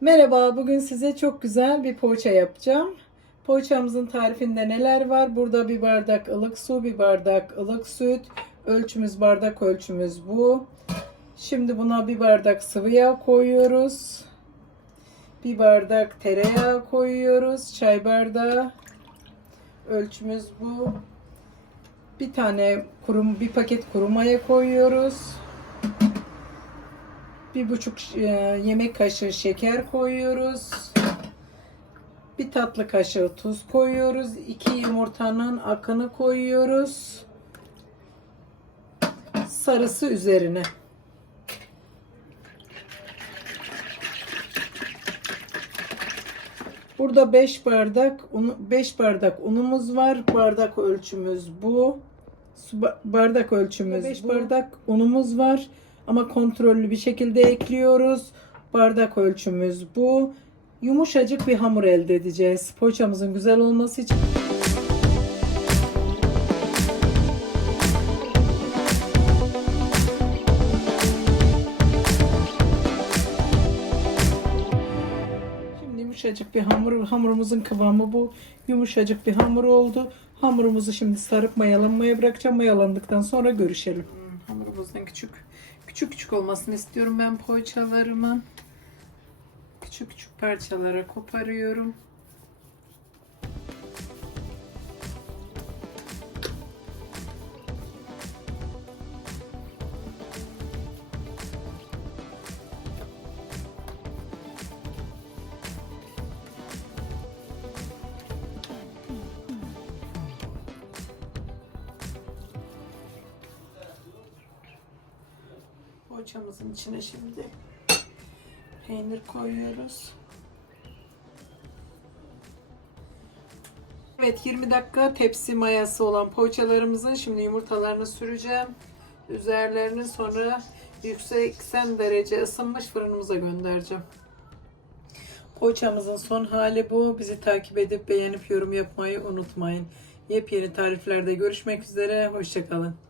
Merhaba, bugün size çok güzel bir poğaça yapacağım. Poğaçamızın tarifinde neler var? Burada bir bardak ılık su, bir bardak ılık süt. Ölçümüz bardak ölçümüz bu. Şimdi buna bir bardak sıvı yağ koyuyoruz. Bir bardak tereyağı koyuyoruz. Çay bardağı. Ölçümüz bu. Bir tane kurum, bir paket kuru maya koyuyoruz. Bir buçuk e, yemek kaşığı şeker koyuyoruz. Bir tatlı kaşığı tuz koyuyoruz. İki yumurtanın akını koyuyoruz. Sarısı üzerine. Burada 5 bardak un, 5 bardak unumuz var. Bardak ölçümüz bu. Bardak ölçümüz 5 bardak unumuz var. Ama kontrollü bir şekilde ekliyoruz. Bardak ölçümüz bu. Yumuşacık bir hamur elde edeceğiz. Poğaçamızın güzel olması için. Şimdi yumuşacık bir hamur, hamurumuzun kıvamı bu. Yumuşacık bir hamur oldu. Hamurumuzu şimdi sarıp mayalanmaya bırakacağım. Mayalandıktan sonra görüşelim. Hamurumuzun küçük küçük küçük olmasını istiyorum ben poğaçalarımın. Küçük küçük parçalara koparıyorum. Poğaçamızın içine şimdi peynir koyuyoruz. Evet 20 dakika tepsi mayası olan poğaçalarımızın şimdi yumurtalarını süreceğim. Üzerlerini sonra yüksek 80 derece ısınmış fırınımıza göndereceğim. Poğaçamızın son hali bu. Bizi takip edip beğenip yorum yapmayı unutmayın. Yepyeni tariflerde görüşmek üzere. Hoşçakalın.